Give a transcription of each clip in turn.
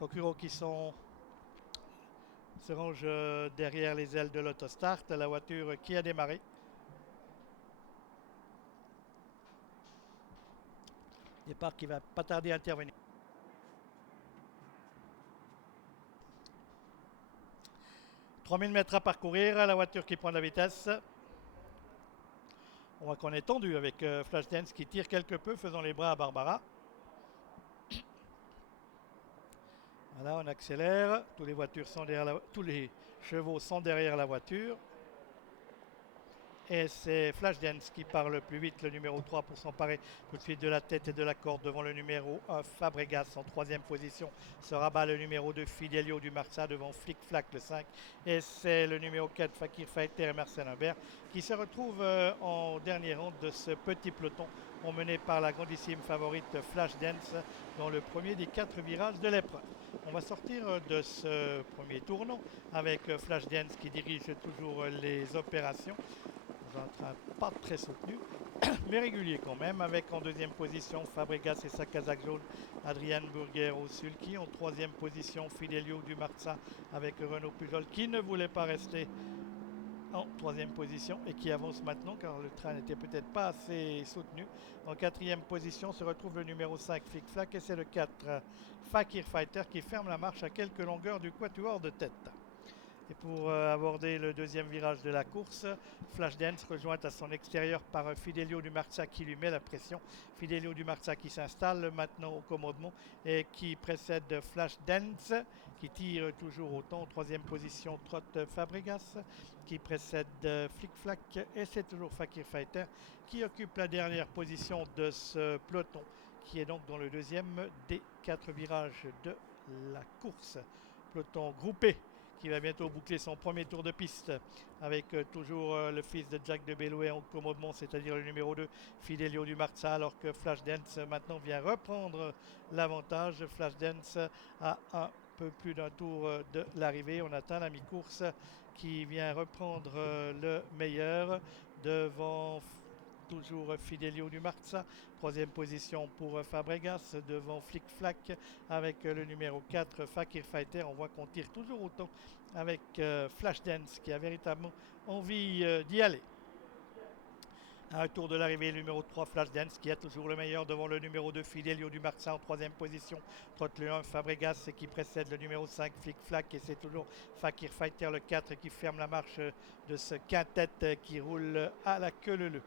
Concurrents qui se rangent derrière les ailes de l'autostart. La voiture qui a démarré. Départ qui va pas tarder à intervenir. 3000 mètres à parcourir. La voiture qui prend de la vitesse. On voit qu'on est tendu avec Flashdance qui tire quelque peu, faisant les bras à Barbara. Voilà, on accélère. Tous les chevaux sont derrière la voiture. Et c'est Flashdance qui part le plus vite, le numéro 3, pour s'emparer tout de suite de la tête et de la corde devant le numéro 1, Fabregas en troisième position. Se rabat le numéro 2, Fidelio du Marsa devant Flic Flac le 5. Et c'est le numéro 4, Fakir Fighter et Marcel Humbert qui se retrouvent en dernier rang de ce petit peloton, emmené par la grandissime favorite Flashdance dans le premier des 4 virages de l'épreuve. On va sortir de ce premier tournant avec Flashdance qui dirige toujours les opérations. Dans un train pas très soutenu, mais régulier quand même, avec en deuxième position Fabregas et sa casaque jaune, Adrian Burger au sulky. En troisième position, Fidelio du Marza avec Renaud Pujol qui ne voulait pas rester en troisième position et qui avance maintenant car le train n'était peut-être pas assez soutenu. En quatrième position se retrouve le numéro 5, Flic Flac, et c'est le 4, Fakir Fighter qui ferme la marche à quelques longueurs du quatuor de tête. Et pour aborder le deuxième virage de la course, Flashdance rejoint à son extérieur par Fidelio du Marza qui lui met la pression. Fidelio du Marza qui s'installe maintenant au commandement et qui précède Flashdance qui tire toujours autant. En troisième position, trotte Fabregas qui précède Flic Flac, et c'est toujours Fakir Fighter qui occupe la dernière position de ce peloton qui est donc dans le deuxième des 4 virages de la course. Peloton groupé qui va bientôt boucler son premier tour de piste avec toujours le fils de Jack de Bellouet en commandement, c'est-à-dire le numéro 2, Fidelio du Marza, alors que Flashdance maintenant vient reprendre l'avantage. Flashdance a un peu plus d'un tour de l'arrivée. On atteint la mi-course qui vient reprendre le meilleur devant toujours Fidelio du Marza. Troisième position pour Fabregas devant Flic Flac avec le numéro 4, Fakir Fighter. On voit qu'on tire toujours autant avec Flashdance qui a véritablement envie d'y aller. À un tour de l'arrivée, le numéro 3, Flashdance, qui a toujours le meilleur devant le numéro 2, Fidelio du Marza en troisième position. Trotte le 1, Fabregas, qui précède le numéro 5, Flic Flac, et c'est toujours Fakir Fighter, le 4, qui ferme la marche de ce quintet qui roule à la queue leu.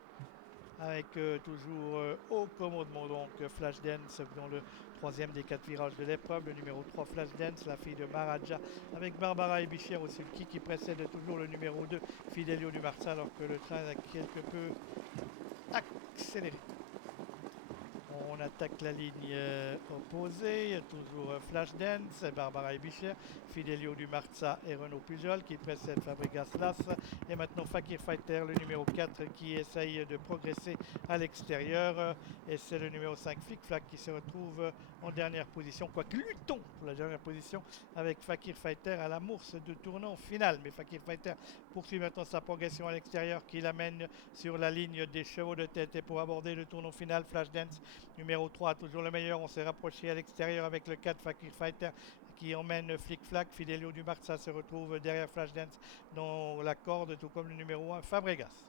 Avec toujours au commandement donc Flashdance dans le troisième des 4 virages de l'épreuve, le numéro 3 Flashdance, la fille de Maraja, avec Barbara Ebichir au sulky qui précède toujours le numéro 2 Fidelio du Marza, alors que le train a quelque peu accéléré. On attaque la ligne opposée, toujours Flashdance, Barbara Ebichir, Fidelio du Marza et Renaud Pujol qui précèdent Fabregas Las. Et maintenant Fakir Fighter, le numéro 4 qui essaye de progresser à l'extérieur. Et c'est le numéro 5 Flic Flac qui se retrouve en dernière position, quoique luttons pour la dernière position avec Fakir Fighter à l'amorce de tournant final. Mais Fakir Fighter poursuit maintenant sa progression à l'extérieur qui l'amène sur la ligne des chevaux de tête. Et pour aborder le tournant final, Flashdance numéro 3, toujours le meilleur. On s'est rapproché à l'extérieur avec le 4 Fakir Fighter qui emmène Flic Flac. Fidelio du Marza se retrouve derrière Flashdance dans la corde, tout comme le numéro 1 Fabregas.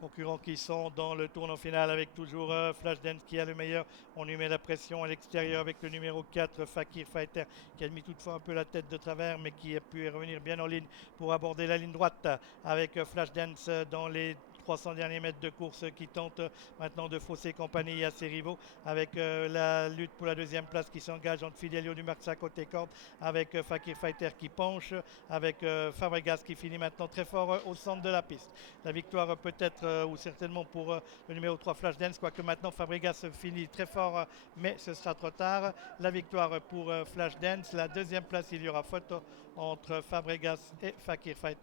Concurrents qui sont dans le tournant final avec toujours Flashdance qui a le meilleur. On lui met la pression à l'extérieur avec le numéro 4 Fakir Fighter qui a mis toutefois un peu la tête de travers mais qui a pu revenir bien en ligne pour aborder la ligne droite avec Flashdance dans les 300 derniers mètres de course qui tente maintenant de fausser compagnie à ses rivaux avec la lutte pour la deuxième place qui s'engage entre Fidelio du Marza côté corde avec Fakir Fighter qui penche avec Fabregas qui finit maintenant très fort au centre de la piste. La victoire peut-être ou certainement pour le numéro 3 Flashdance, quoique maintenant Fabregas finit très fort mais ce sera trop tard. La victoire pour Flashdance. La deuxième place, il y aura photo entre Fabregas et Fakir Fighter.